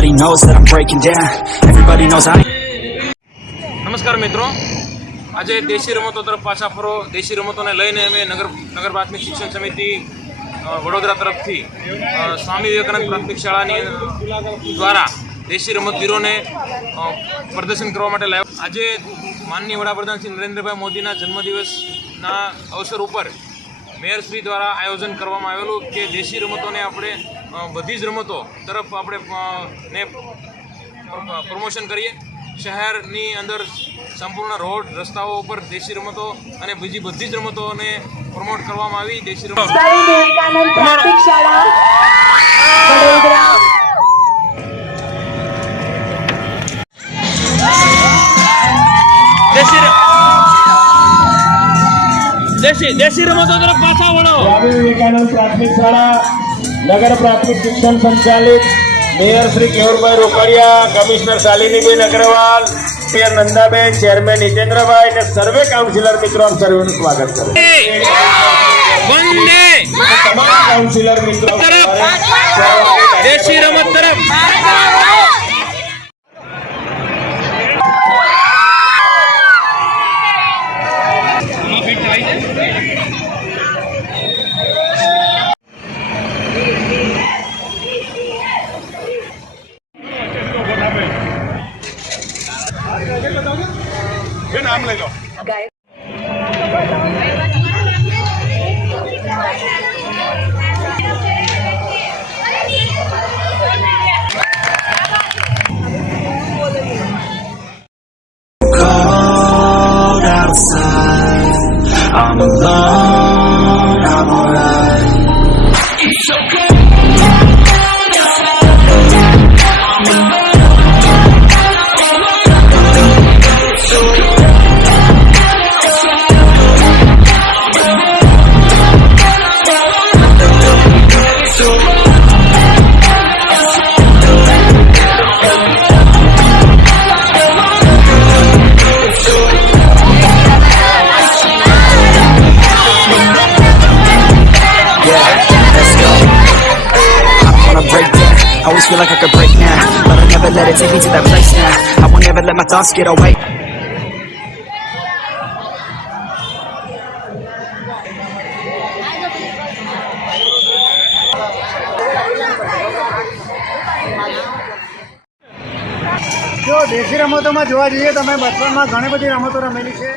Everybody knows that I'm breaking down. Everybody knows I. નમસ્કાર મિત્રો, આજે દેશી રમતો તરફ પાછા ફરો. દેશી રમતોને લઈને અમે નગર પ્રાથમિક શિક્ષણ સમિતિ વડોદરા તરફથી સ્વામી વિવેકાનંદ પ્રાથમિક શાળાની દ્વારા દેશી રમતવીરોને પ્રદર્શન કરવા માટે લાવ્યા. આજે માનનીય વડાપ્રધાન શ્રી નરેન્દ્રભાઈ મોદીના જન્મદિવસના અવસર ઉપર મેયરશ્રી દ્વારા આયોજન કરવામાં આવેલું કે દેશી રમતોને આપણે બધી જ રમતો તરફ આપણે પ્રમોશન કરીએ. શહેરની અંદર સંપૂર્ણ રોડ રસ્તાઓ ઉપર દેશી રમતો અને બીજી બધી જ રમતોને પ્રમોટ કરવામાં આવી. દેશી રમતો દેશી રમતો તરફ પાછા વળો. સ્વામી વિવેકાનંદ પ્રાથમિક શાળા નગર પ્રાથમિક શિક્ષણ સંચાલિત મેયર શ્રી કેવુરભાઈ રોકડિયા, commissioner શાલિનીબેન Agarwal, mayor Nandaben, chairman નીતેન્દ્રભાઈ અને સર્વે કાઉન્સિલર મિત્રો આપ સર્વેનું સ્વાગત કરે. તમામ કાઉન્સિલર મિત્રો દેશી રમત તરફ નામ લઈ લો. Cold outside, I'm alone, I'm alright. It's okay. I always feel like I could break now, but I'll never let it take me to that place now. I won't ever let my thoughts get away. જો દેશી રમતોમાં જોવા જઈએ તો અમે બચપણમાં ઘણી બધી રમતો રમેલી છે.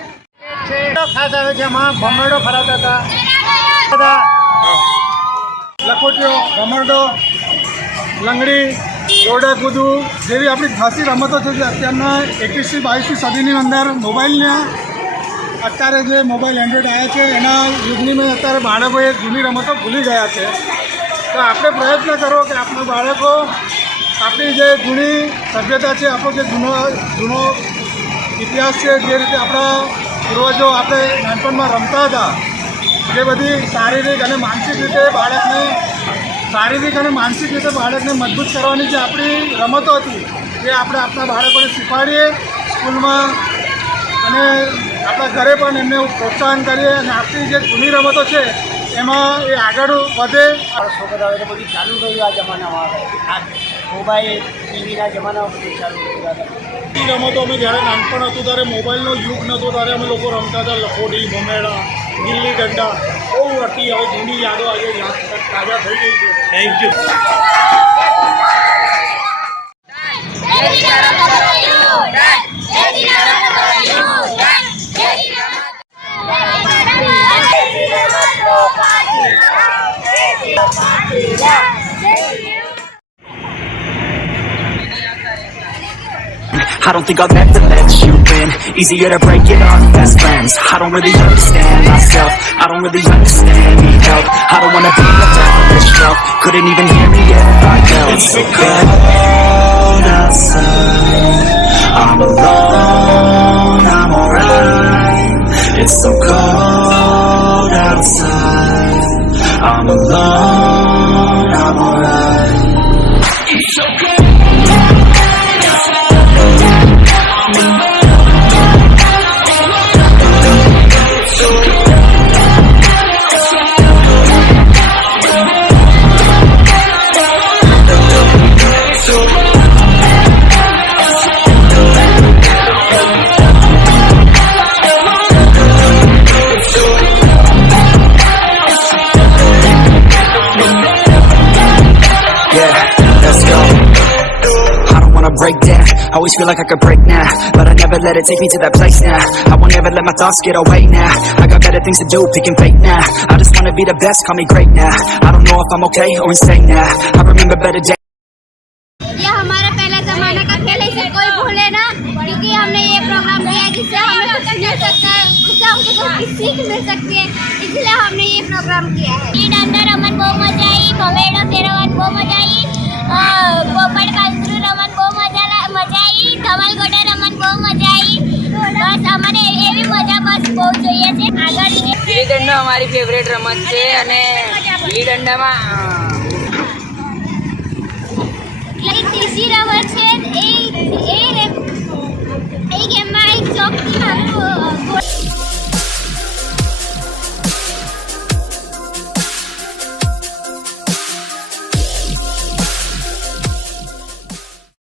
ખાસ આવે છે એમાં ભમરડો ફરાતા હતા, લખોટીઓ, ભમરડો, લંગડી, દોરડા કૂદવું જેવી આપણી ખાસી રમતો છે જે અત્યારના 21મી 22મી સદીની અંદર મોબાઈલના અત્યારે જે મોબાઈલ એન્ડ્રોઈડ આવ્યા છે એના યુગની મેં અત્યારે બાળકોએ જૂની રમતો ભૂલી ગયા છે. તો આપણે પ્રયત્ન કરો કે આપણા બાળકો આપણી જે જૂની સભ્યતા છે, આપણો જે જૂનો ઇતિહાસ છે, જે રીતે આપણા પૂર્વજો આપણે નાનપણમાં રમતા હતા, જે બધી શારીરિક અને માનસિક રીતે બાળકને મજબૂત કરવાની જે આપણી રમતો હતી એ આપણે આપણા બાળકોને શીખવાડીએ સ્કૂલમાં અને આપણા ઘરે પણ એમને પ્રોત્સાહન કરીએ અને આપણી જે જૂની રમતો છે એમાં એ આગળ વધે. છોકરાઓ તો બધું ચાલુ રહ્યું આ જમાનામાં. આ મોબાઈલ ટીવીના જમાનામાં બધું ચાલુ રહ્યું. રમતો અમે જ્યારે નાનપણ હતું ત્યારે મોબાઈલનો યુગ નહોતો ત્યારે અમે લોકો રમતા હતા. લખોટી, ભમેડા, ગિલ્લી દંડા બહુ હતી. હવે જૂની યાદો આજે તાજા થઈ ગઈ છે. Thank you. I don't think I'll ever let you in. Easier to break it off best friends. I don't really understand myself. I don't really understand, need help. I don't wanna be left out on this shelf. Couldn't even hear me if I yelled. It's so cold outside, I'm alone, I'm alright. It's so cold outside, I'm alone, I'm alright. It's okay. So let's go. I don't wanna break down, always feel like I could break now, but I never let it take me to that place now. I won't ever let my thoughts get away now. I got better things to do, picking fate now. I just wanna be the best, call me great now. I don't know if I'm okay or insane now. I remember better days. ये हमारा पहला जमाना का खेल है, इसे कोई भूले ना, क्योंकि हमने ये प्रोग्राम किया जिससे हमें कुछ मिल सकता है, उससे हमको कुछ सीख मिल सकती है, इसलिए हमने ये प्रोग्राम किया है। ઈ અંદર રમત બહુ મજા આવી, ભવેડો ફેરવવાની બહુ મજા આવી, પોપટ પાંજરું રમત બહુ મજા આવી, ધમાલ ગોડા રમત બહુ મજા આવી। બસ અમને એવી મજા બસ બહુ જોઈએ છે। આગળ ગીલી દંડો અમારી ફેવરેટ રમત છે અને ગીલી દંડામાં એક દેશી રમત છે, એ ગેમમાં એક ચોકથી મારું